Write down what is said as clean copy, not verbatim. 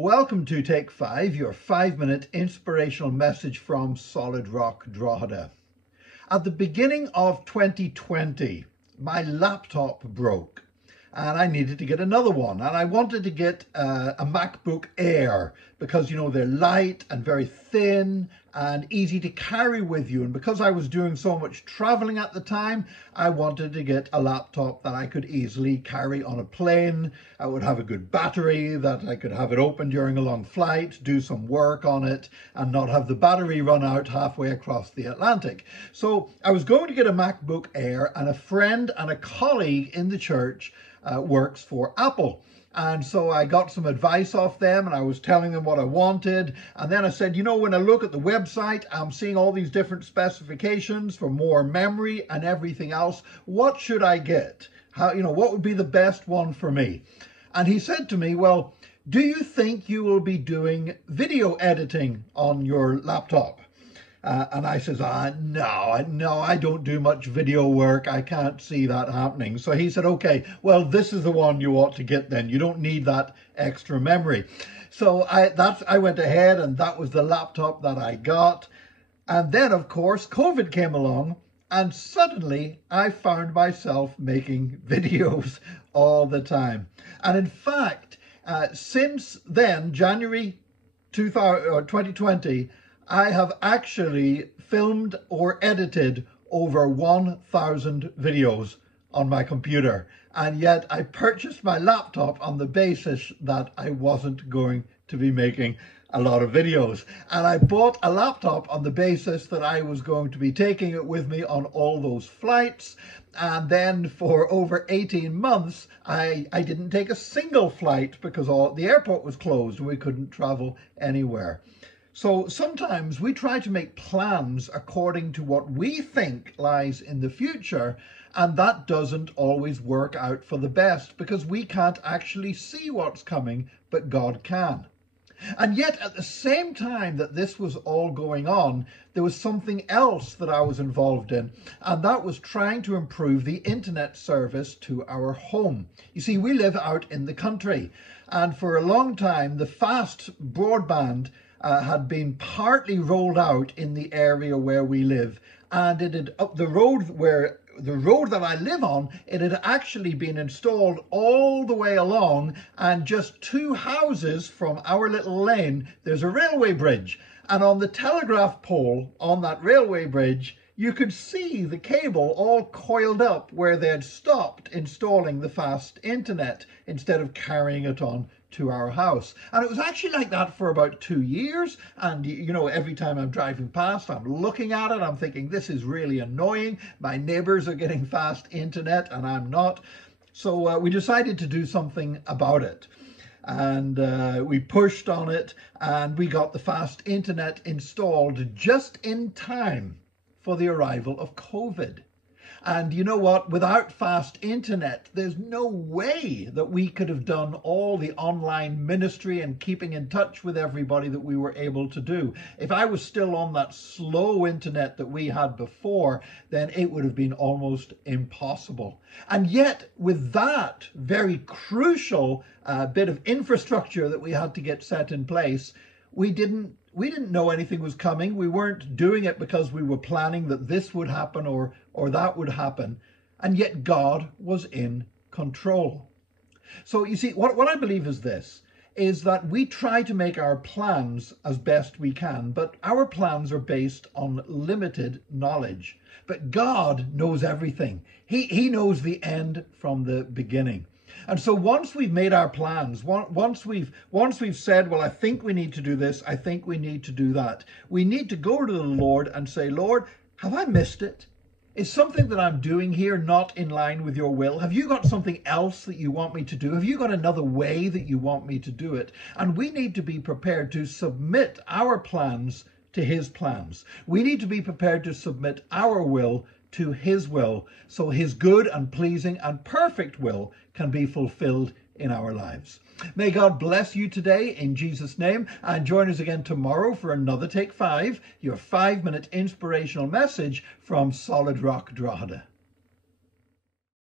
Welcome to Take 5, your 5-minute inspirational message from Solid Rock Drogheda. At the beginning of 2020, my laptop broke and I needed to get another one. And I wanted to get a MacBook Air because, they're light and very thin and easy to carry with you. And because I was doing so much traveling at the time, I wanted to get a laptop that I could easily carry on a plane. I would have a good battery, that I could have it open during a long flight, do some work on it, and not have the battery run out halfway across the Atlantic. So I was going to get a MacBook Air, and a friend and a colleague in the church works for Apple. And so I got some advice off them and I was telling them what I wanted. And then I said, when I look at the website, I'm seeing all these different specifications for more memory and everything else. What should I get? What would be the best one for me? And he said to me, well, do you think you will be doing video editing on your laptop? And I says, no, I don't do much video work. I can't see that happening. So he said, okay, well, this is the one you ought to get then. You don't need that extra memory. So I went ahead and that was the laptop that I got. And then, of course, COVID came along and suddenly I found myself making videos all the time. And in fact, since then, January 2020, I have actually filmed or edited over 1,000 videos on my computer. And yet I purchased my laptop on the basis that I wasn't going to be making a lot of videos. And I bought a laptop on the basis that I was going to be taking it with me on all those flights. And then for over 18 months, I didn't take a single flight because the airport was closed and we couldn't travel anywhere. So sometimes we try to make plans according to what we think lies in the future, and that doesn't always work out for the best because we can't actually see what's coming, but God can. And yet at the same time that this was all going on, there was something else that I was involved in, and that was trying to improve the internet service to our home. You see, we live out in the country, and for a long time, the fast broadband had been partly rolled out in the area where we live, and it had up the road that I live on, it had actually been installed all the way along, and just 2 houses from our little lane, there's a railway bridge, and on the telegraph pole on that railway bridge, you could see the cable all coiled up where they had stopped installing the fast internet instead of carrying it on to our house. And it was actually like that for about 2 years. And every time I'm driving past, I'm looking at it, I'm thinking, this is really annoying. My neighbors are getting fast internet and I'm not. So we decided to do something about it. And we pushed on it and we got the fast internet installed just in time for the arrival of COVID. And you know what? Without fast internet, there's no way that we could have done all the online ministry and keeping in touch with everybody that we were able to do. If I was still on that slow internet that we had before, then it would have been almost impossible. And yet, with that very crucial bit of infrastructure that we had to get set in place, we didn't know anything was coming. We weren't doing it because we were planning that this would happen or that would happen. And yet God was in control. So you see, what I believe is this, is that we try to make our plans as best we can, but our plans are based on limited knowledge. But God knows everything. He knows the end from the beginning. And so once we've made our plans, once we've said, well, I think we need to do this, I think we need to do that, we need to go to the Lord and say, Lord, have I missed it? Is something that I'm doing here not in line with your will? Have you got something else that you want me to do? Have you got another way that you want me to do it? And we need to be prepared to submit our plans to his plans. We need to be prepared to submit our will to his will, so his good and pleasing and perfect will can be fulfilled in our lives. May God bless you today in Jesus' name, and join us again tomorrow for another Take 5, your 5-minute inspirational message from Solid Rock Drogheda.